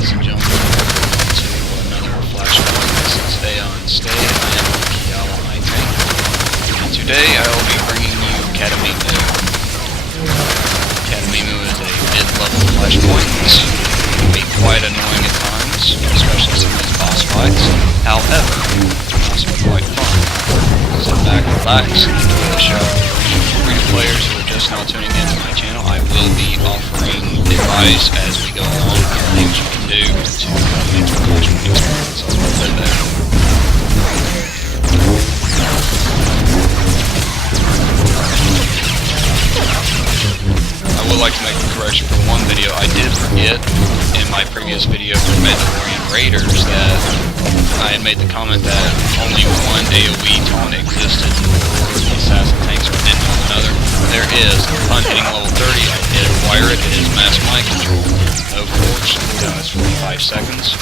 ladies and gentlemen. Welcome to another Flashpoint. This is Stay on Stay, and I am on Kialla, my tank. And today I will be bringing you Cademimmu. Cademimmu is a mid-level Flashpoint. It can be quite annoying at times, especially some of these boss fights. However, it can also be quite fun. Sit back, relax, and enjoy the show. For you players who are just now tuning into my channel, I will be offering advice as we go along, things you can do to make the Flashpoint experience a little bit better. I would like to make a correction for one video. I did forget in my previous video for Mandalorian Raiders that I had made the comment that only one AoE taunt existed for the assassin tanks, but didn't know another. There is. Upon hitting level 30, I did acquire it. It is mass mind control. No force. Cooldown is 45 seconds.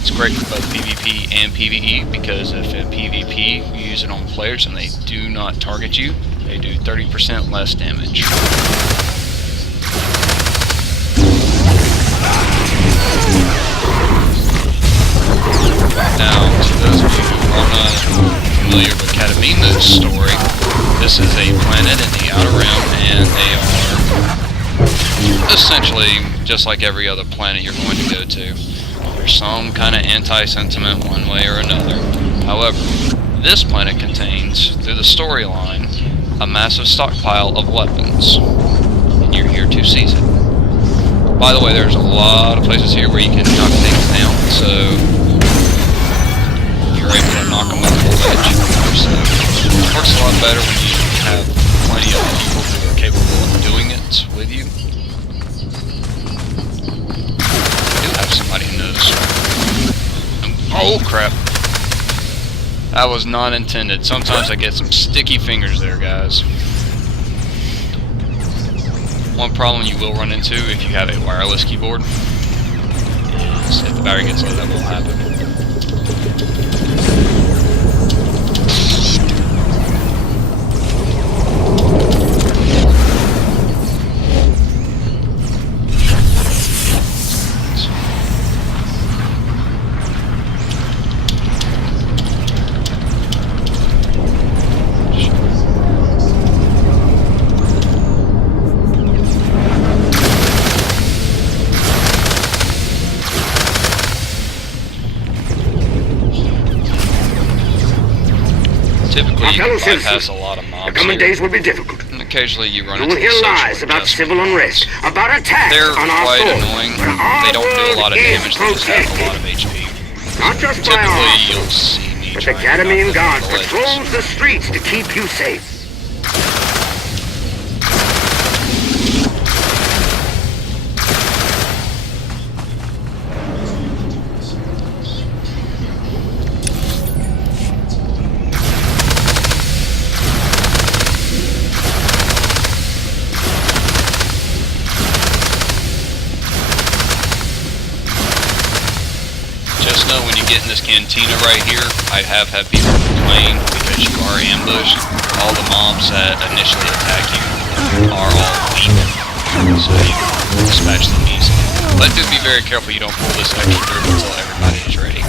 It's great for both PvP and PvE because if in PvP you use it on players and they do not target you, they do 30% less damage. Now, to those of you who are not familiar with Cademimmu's story, this is a planet in the Outer Rim, and they are essentially just like every other planet you're going to go to. There's some kind of anti-sentiment one way or another. However, this planet contains, through the storyline, a massive stockpile of weapons, and you're here to seize it. By the way, there's a lot of places here where you can knock things down, so you're able to knock them over the ledge. So it works a lot better when you have plenty of people who are capable of doing it with you. I do have somebody who knows. Oh crap! That was not intended. Sometimes I get some sticky fingers there, guys. One problem you will run into if you have a wireless keyboard is if the battery gets low, that will happen. Typically, you can bypass a lot of mobs. The coming days will be difficult. And occasionally, you run You into will hear lies about civil unrest, about attacks They're on our quite soil. annoying. They don't do a lot of damage. They just have a lot of HP. Not just by our Typically, arsenal, you'll see me but the trying to Cademimmu knock Guard them off the patrols ledges. the streets to keep you safe. Just know when you get in this cantina right here, I have had people complain because you are ambushed. All the mobs that initially attack you are all weak, so you can dispatch them easily. But do be very careful you don't pull this extra through until everybody is ready.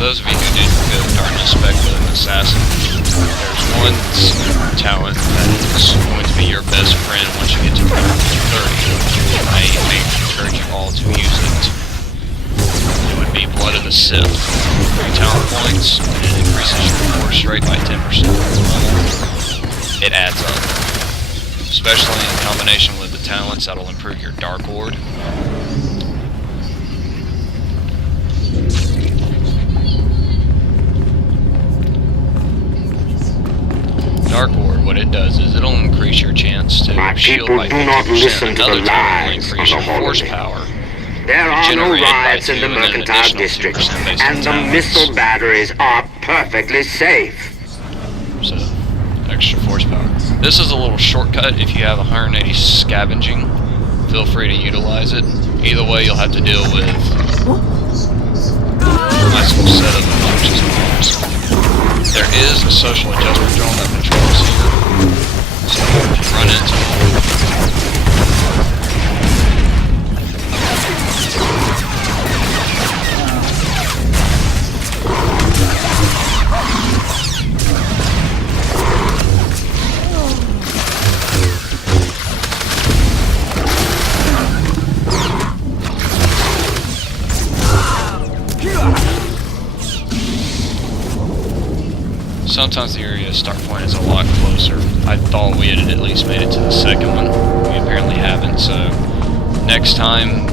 Those of you who did go Darkness Spec with an assassin, there's one talent that is going to be your best friend once you get to level 30. I may encourage you all to use it. It would be Blood of the Sith. 3 talent points, and it increases your force rate by 10%. It adds up. Especially in combination with the talents, that'll improve your Dark Ward. Dark Ward, what it does is it'll increase your chance to My shield people by do not 50%. listen to Another the time it'll lies increase on your the holiday. horsepower. There are no Generated by riots in 2 the and then an Mercantile additional District, 2% based on and the talents. missile batteries are perfectly safe. So, extra horsepower. This is a little shortcut if you have 180 scavenging. Feel free to utilize it. Either way, you'll have to deal with a nice little set of obnoxious mobs. There is a social adjustment drone that patrols here. So if you run into sometimes the area start point is a lot closer. I thought we had at least made it to the second one. We apparently haven't, so next time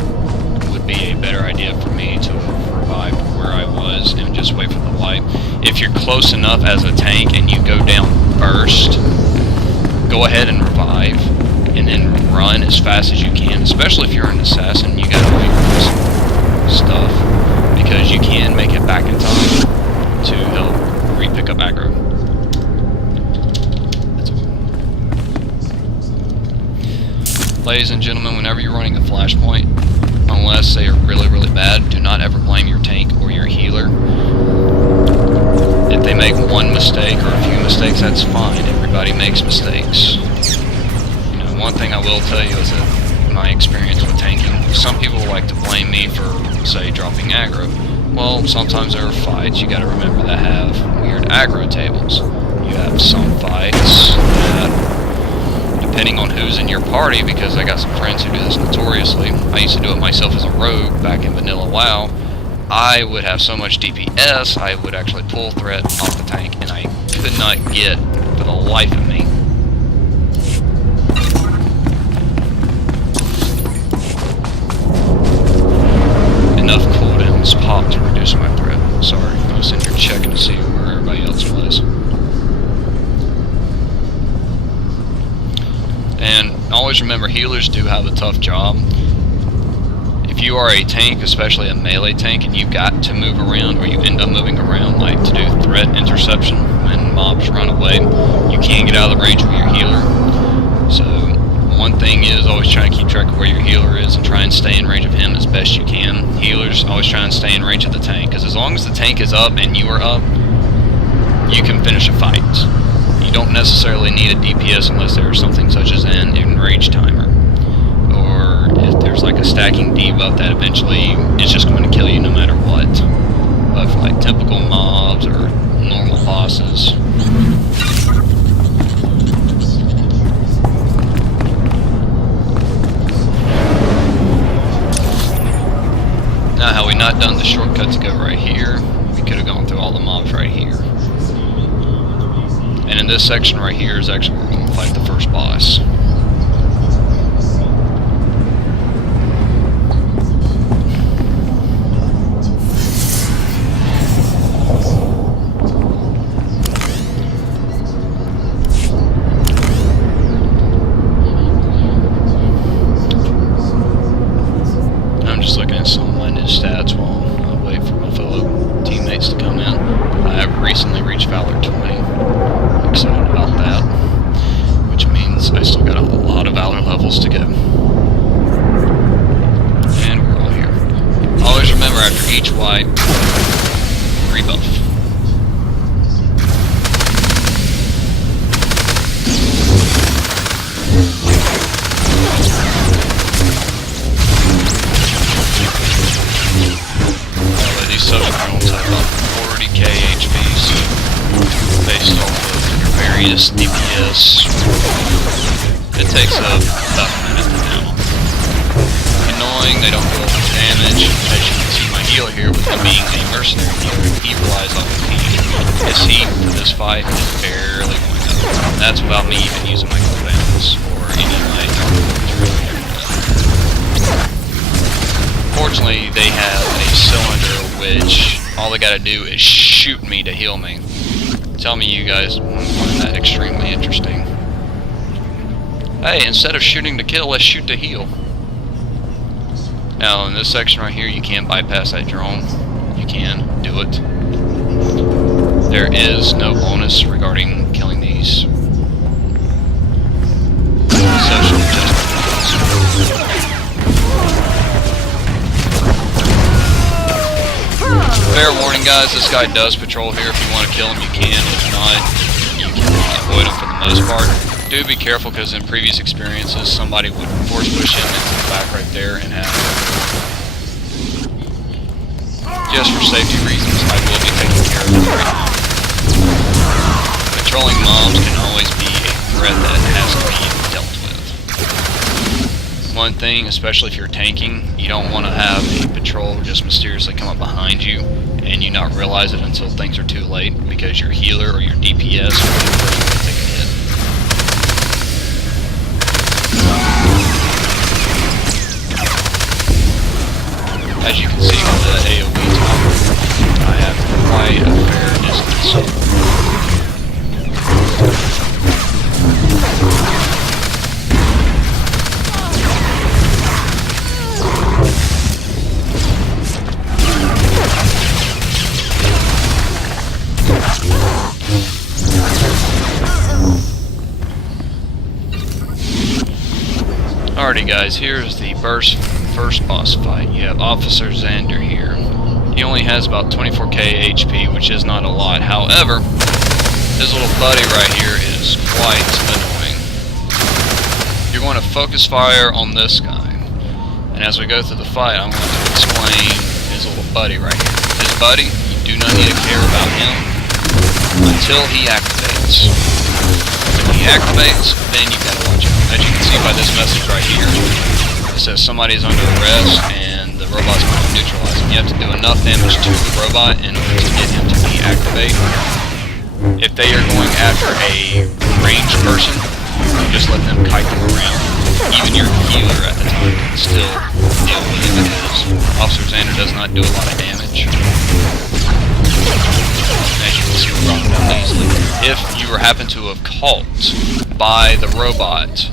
would be a better idea for me to revive where I was and just wait for the light. If you're close enough as a tank and you go down first, go ahead and revive and then run as fast as you can, especially if you're an assassin. You gotta wait for this stuff because you can make it back in time to help re-pick up aggro. Ladies and gentlemen, whenever you're running a Flashpoint, unless they are really, really bad, do not ever blame your tank or your healer. If they make one mistake or a few mistakes, that's fine. Everybody makes mistakes. You know, one thing I will tell you is that my experience with tanking, some people like to blame me for, say, dropping aggro. Well, sometimes there are fights, you gotta remember, that have weird aggro tables. You have some fights that, depending on who's in your party, because I got some friends who do this notoriously. I used to do it myself as a rogue back in vanilla WoW. I would have so much DPS, I would actually pull threat off the tank, and I could not get, for the life of me, enough cooldowns pop to reduce my threat. Sorry, I was in here checking to see where everybody else was. And always remember, healers do have a tough job. If you are a tank, especially a melee tank, and you've got to move around, or you end up moving around, like to do threat interception when mobs run away, you can't get out of the range of your healer. So one thing is always try and keep track of where your healer is and try and stay in range of him as best you can. Healers always try and stay in range of the tank, because as long as the tank is up and you are up, you can finish a fight. You don't necessarily need a DPS unless there's something such as an enrage timer, or if there's like a stacking debuff that eventually is just going to kill you no matter what. But for like typical mobs or normal bosses, now, had we not done the shortcut to go right here, we could have gone through all the mobs right here. And in this section right here is actually where we're going to fight the first boss. I'm just looking at some of my new stats while I wait for my fellow teammates to come in. I have recently reached Valor 20. I'm excited about that, which means I still got a lot of Valor levels to go. And we're all here. Always remember, after each wipe, rebuff. These social drones have about 40k HPs based off of your various DPS. It takes about a minute to down. Annoying, they don't do a lot of damage. As you can see, my healer here, with him being a mercenary healer, he relies on the heat. His heat for this fight is barely going up. That's without me even using my cooldowns or any of my dark really. Fortunately, they have a cylinder which all they gotta do is shoot me to heal me. To Tell me you guys find that extremely interesting. Hey, instead of shooting to kill, let's shoot to heal. Now, in this section right here, you can't bypass that drone. You can do it. There is no bonus regarding killing these social justice. Fair warning, guys, this guy does patrol here. If you want to kill him, you can. If not, you can avoid him for the most part. Do be careful, because in previous experiences, somebody would force push him into the back right there and have him. Just for safety reasons, I will be taking care of him right now. Patrolling mobs can always be a threat that has to be dealt with. One thing, especially if you're tanking, you don't want to have a patrol just mysteriously come up behind you and you not realize it until things are too late, because your healer or your DPS will be the first one to take a hit. As you can see with the AoE tower, I have quite a fair distance. Alrighty guys, here's the first boss fight. You have Officer Xander here. He only has about 24k HP, which is not a lot. However, his little buddy right here is quite annoying. You're going to focus fire on this guy. And as we go through the fight, I'm going to explain his little buddy right here. His buddy, you do not need to care about him until he activates. When he activates, then you gotta watch out. As you can see by this message right here, it says somebody is under arrest and the robot's going to neutralize him. You have to do enough damage to the robot in order to get him to deactivate. If they are going after a ranged person, you just let them kite them around. Even your healer at the time can still deal with it, because Officer Xander does not do a lot of damage. As you can see, we're running down easily. If you happen to have caught by the robot,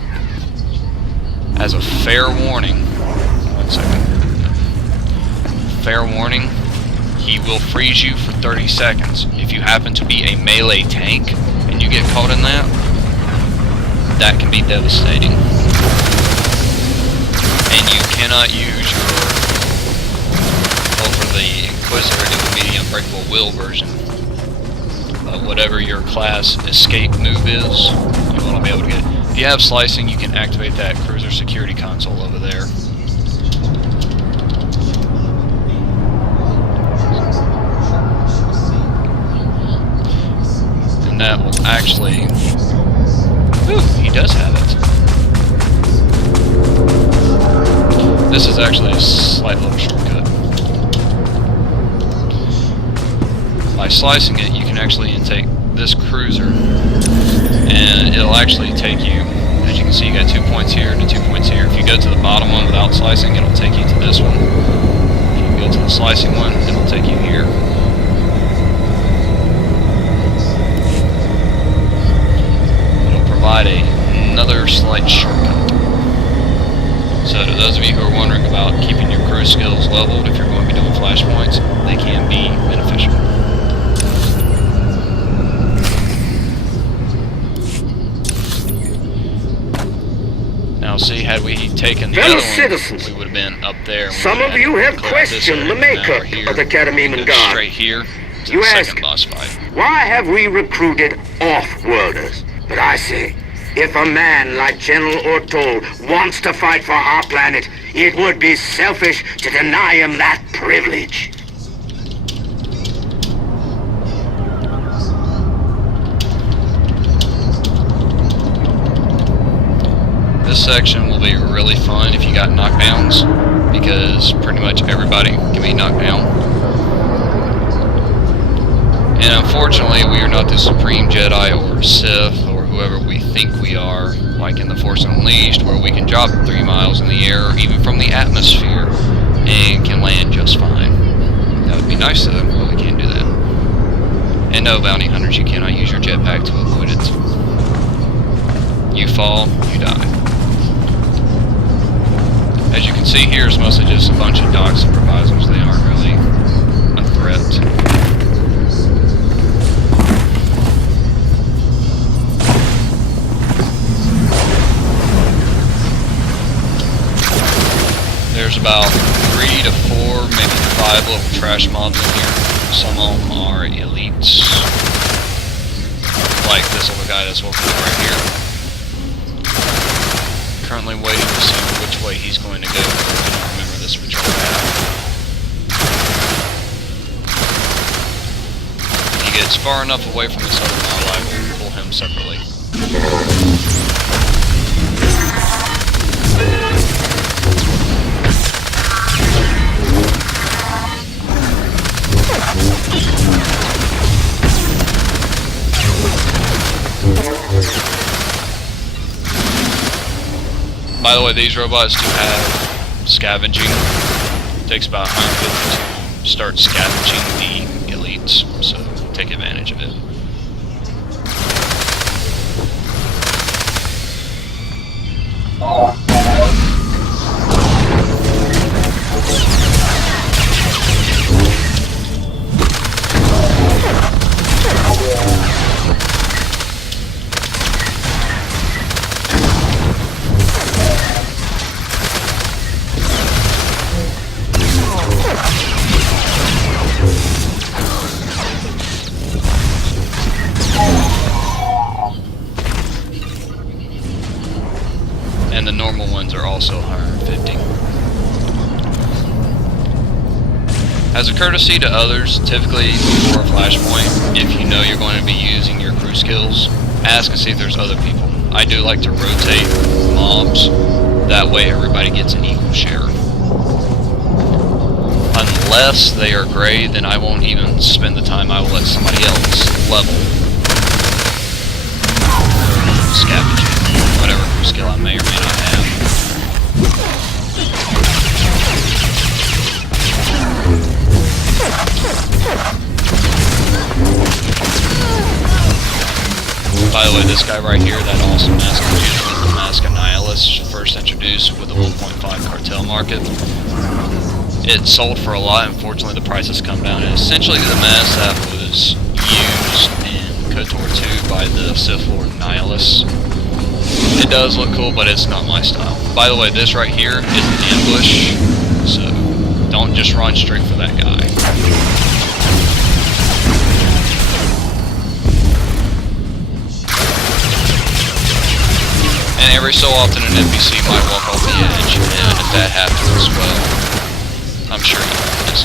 as a fair warning, one second, fair warning, he will freeze you for 30 seconds. If you happen to be a melee tank and you get caught in that, that can be devastating. And you cannot use your, well, for the Inquisitor, it would be the Unbreakable Will version. Whatever your class escape move is, you want to be able to get it. If you have slicing, you can activate that cruiser security console over there. And that will actually... Ooh, he does have it. This is actually a slight little shortcut. By slicing it, you can actually intake this cruiser, and it'll actually take you, as you can see, you got 2 points here and 2 points here. If you go to the bottom one without slicing, it'll take you to this one. If you go to the slicing one, it'll take you here. It'll provide another slight shortcut. So to those of you who are wondering about keeping your crew skills leveled, if you're going to be doing flashpoints, they can be beneficial. Now see, had we taken the other one, citizens, we would have been up there. Some of you have questioned the makeup of the Cademimmu Guard. Straight here to You the ask, second boss fight. why have we recruited off-worlders? But I say, if a man like General Ortol wants to fight for our planet, it would be selfish to deny him that privilege. This section will be really fun if you got knockdowns, because pretty much everybody can be knocked down. And unfortunately, we are not the Supreme Jedi or Sith or whoever we think we are, like in The Force Unleashed, where we can drop 3 miles in the air, or even from the atmosphere, and can land just fine. That would be nice though, but we can't do that. And no, bounty hunters, you cannot use your jetpack to avoid it. You fall, you die. As you can see here, it's mostly just a bunch of dock supervisors. They aren't really a threat. There's about 3 to 4, maybe 5 little trash mobs in here. Some of them are elites. Like this little guy that's walking right here. Currently waiting to see which way he's going to go. I don't remember this patrol path. When he gets far enough away from this other model, I will pull him separately. By the way, these robots do have scavenging. It takes about 150 to start scavenging the elites, so take advantage of it. And the normal ones are also 150. As a courtesy to others, typically before a Flashpoint, if you know you're going to be using your crew skills, ask and see if there's other people. I do like to rotate mobs, that way everybody gets an equal share. Unless they are gray, then I won't even spend the time, I will let somebody else level. Scavenging. Whatever skill I may or may not have. By the way, this guy right here, that awesome mask is the Mask of Nihilus, first introduced with the 1.5 cartel market. It sold for a lot. Unfortunately, the price has come down. And essentially, the mask that was used in KOTOR 2 by the Sith Lord Nihilus. It does look cool, but it's not my style. By the way, this right here is an ambush, so don't just run straight for that guy. And every so often an NPC might walk off the edge, and if that happens, well, I'm sure you know this.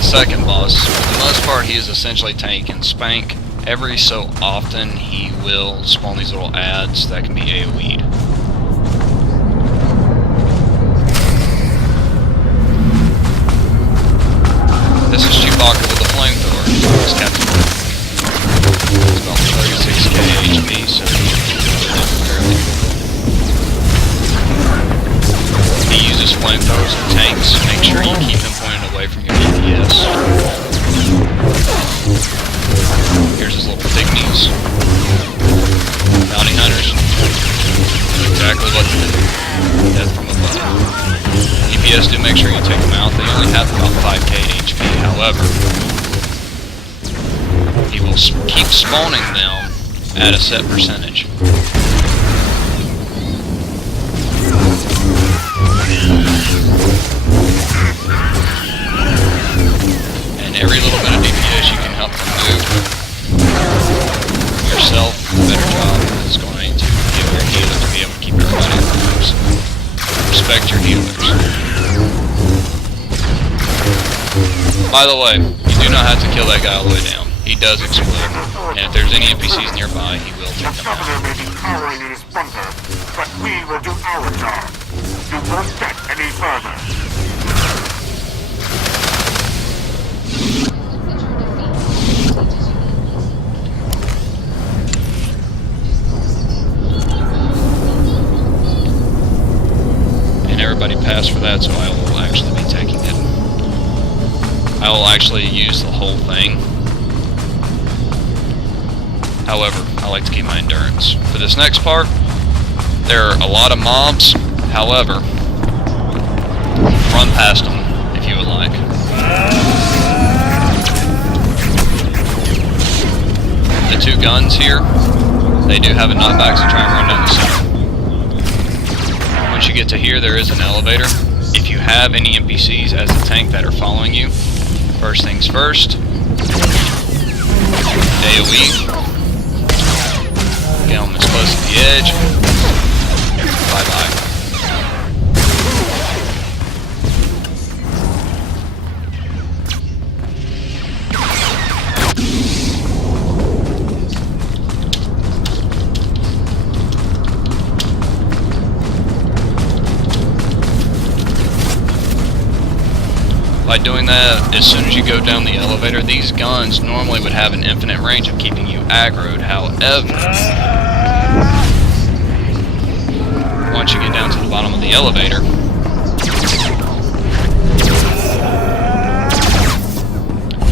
Second boss, for the most part, he is essentially tank and spank. Every so often, he will spawn these little ads that can be AoE'd. This is Chewbacca with a flamethrower. It's Captain. It's about 36k HP, so he uses flamethrowers and tanks. Make sure you keep him pointed away from your DPS. Here's his little pygmies. Bounty hunters. Exactly what to do. Death from above. DPS, do make sure you take them out. They only have about 5k HP. However, he will keep spawning them at a set percentage. And every little bit of DPS you can help them move yourself, a better job is going to give your healer to be able to keep everybody alive. So respect your healers. By the way, you do not have to kill that guy all the way down. He does explode, and if there's any NPCs nearby, he will take them out. The governor may be cowering in his bunker, but we will do our job. You won't get any further. everybody pass for that, so I will actually be taking it. I will actually use the whole thing. However, I like to keep my endurance. For this next part, there are a lot of mobs. However, run past them if you would like. The two guns here, they do have a knockback, so try and run down the center. Once you get to here, there is an elevator. If you have any NPCs as a tank that are following you, first things first, AoE, get them as close to the edge, bye-bye. By doing that, as soon as you go down the elevator, these guns normally would have an infinite range of keeping you aggroed. However, once you get down to the bottom of the elevator,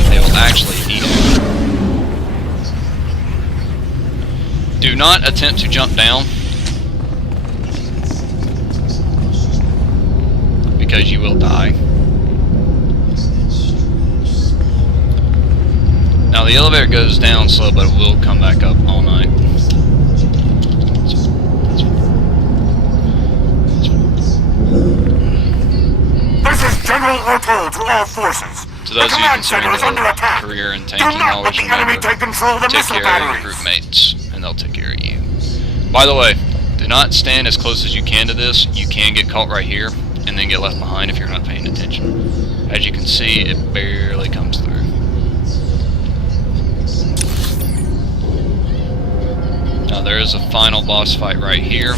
they will actually eat you. Do not attempt to jump down, because you will die. Now the elevator goes down slow, but it will come back up all night. This is General Orto to all forces. To those of you considering their career in tanking, always remember, take care of your group mates, and they'll take care of you. By the way, do not stand as close as you can to this. You can get caught right here, and then get left behind if you're not paying attention. As you can see, it barely comes through. Now there is a final boss fight right here.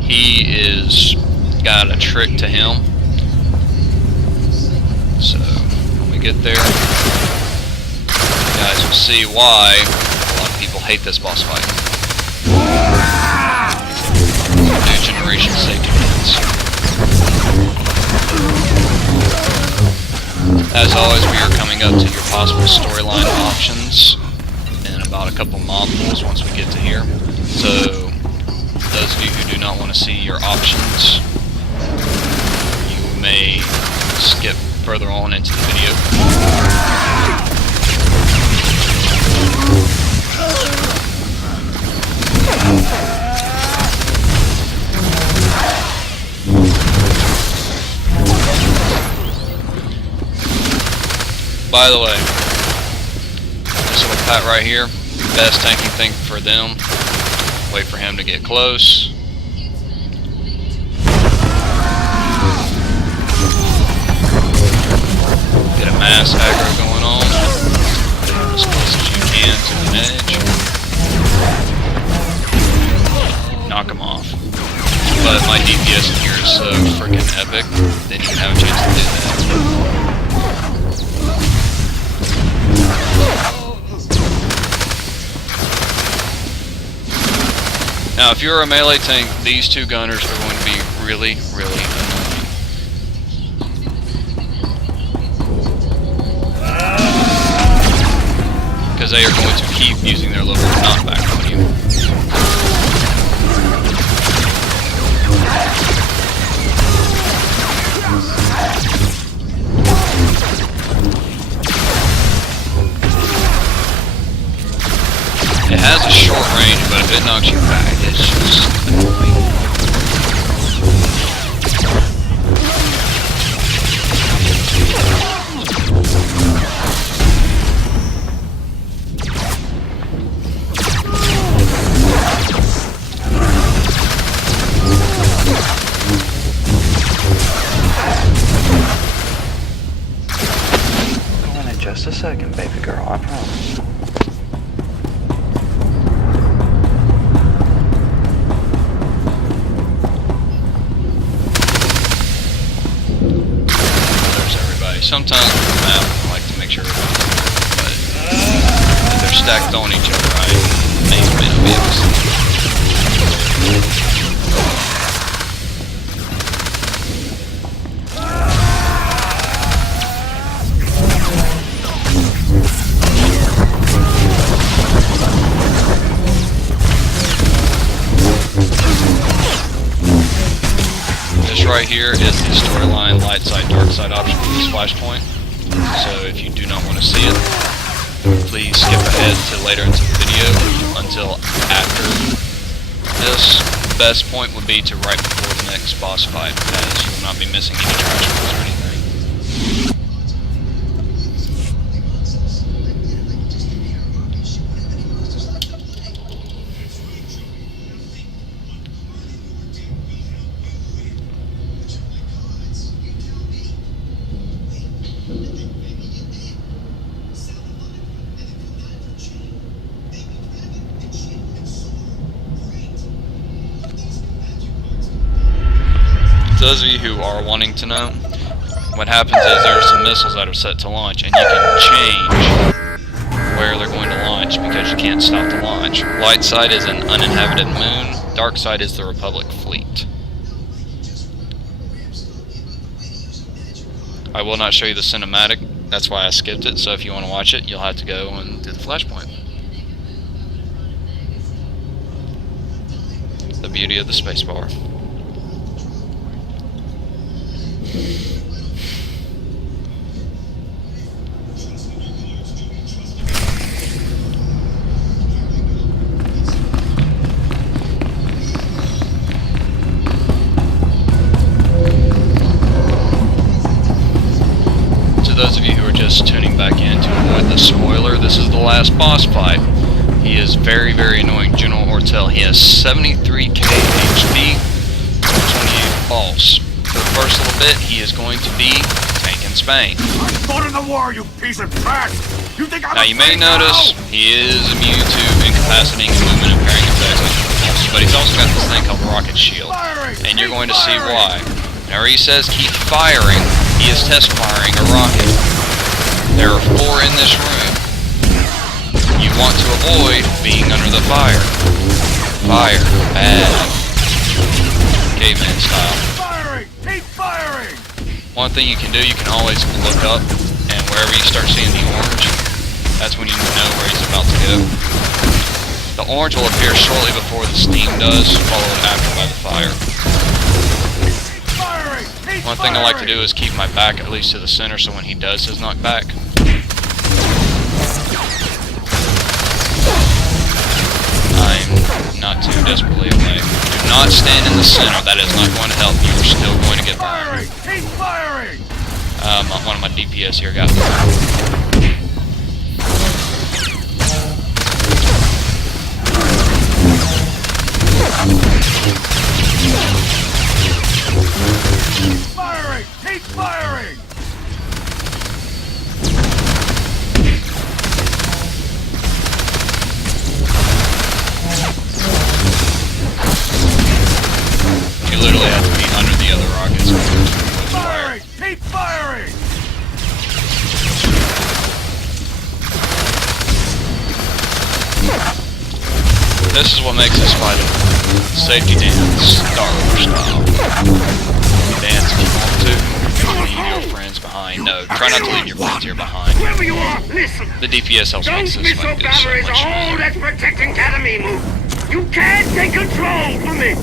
He is got a trick to him. So when we get there, you guys will see why a lot of people hate this boss fight. New generation safety pins. As always, we are coming up to your possible storyline options in about a couple mob pools once we get to here. So, those of you who do not want to see your options, you may skip further on into the video. By the way, this little pat right here, best tanking thing for them. Wait for him to get close. Get a mass aggro going on. As close as you can to the edge. Knock him off. But my DPS in here is so freaking epic, they didn't even have a chance to do that. Now, if you're a melee tank, these two gunners are going to be really, really annoying. Because they are going to keep using their level of knockback on you. It has a short range, but if it knocks you back, it's just annoying. Go on in just a second, baby girl, I promise. Sometimes with the map, I like to make sure everybody's but if they're stacked on each other, I may not be able to see. This right here is the storyline light side, dark side option for this Flashpoint. So if you do not want to see it, please skip ahead to later into the video until after this. The best point would be to right before the next boss fight, as you will not be missing any trash balls or anything. Those of you who are wanting to know, what happens is there are some missiles that are set to launch, and you can change where they're going to launch because you can't stop the launch. Light side is an uninhabited moon, dark side is the Republic fleet. I will not show you the cinematic, that's why I skipped it, so if you want to watch it, you'll have to go and do the Flashpoint. The beauty of the spacebar. To those of you who are just tuning back in to avoid the spoiler, this is the last boss fight. He is very, very annoying, General Ortel. He has 73k HP, 28 pulse. For the first little bit, he is going to be tanking Spain. I fought in the war, you piece of trash! You think I'm Now you may notice he is immune to incapacitating and movement impairing effects, but he's also got this thing called Rocket Shield, and you're going to see why. Whenever he says keep firing, he is test firing a rocket. There are 4 in this room. You want to avoid being under the fire. Fire, bad. Caveman style. Keep firing! One thing you can do, you can always look up, and wherever you start seeing the orange, that's when you know where he's about to go. The orange will appear shortly before the steam does, followed after by the fire. Keep firing! Keep One thing I like to do is keep my back at least to the center, so when he does his knockback, I'm not too desperately away. Do not stand in the center, that is not going to help. You are still going to get burned. Keep firing! One of my DPS here got burned. Keep firing! Keep firing! You literally have to be under the other rockets. Firing! Keep firing! This is what makes this fight a safety dance, Star Wars style. You dance if you want to. Leave your friends behind. No, try not to leave your friends here behind. Wherever you are, listen. The DPS helps Don't make be this so fight go so batteries much all smoother. that's protecting Cademimmu. You can't take control from me.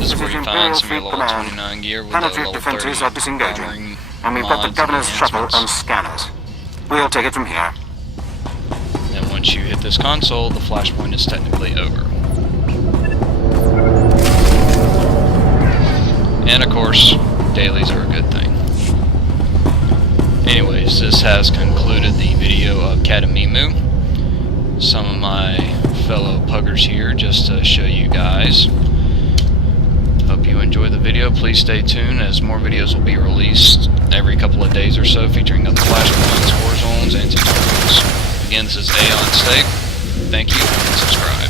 This is where you find some of your level 29 gear with the Planetary level 30 defenses are disengaging, armoring and we've got the mods governor's and shuttle enhancements. and scanners. We'll take it from here. And once you hit this console, the Flashpoint is technically over. And of course, dailies are a good thing. Anyways, this has concluded the video of Cademimmu. Some of my fellow puggers here just to show you guys. Hope you enjoyed the video. Please stay tuned as more videos will be released every couple of days or so featuring other Flashpoints, war zones, and tutorials. Again, this is Aeon State. Thank you and subscribe.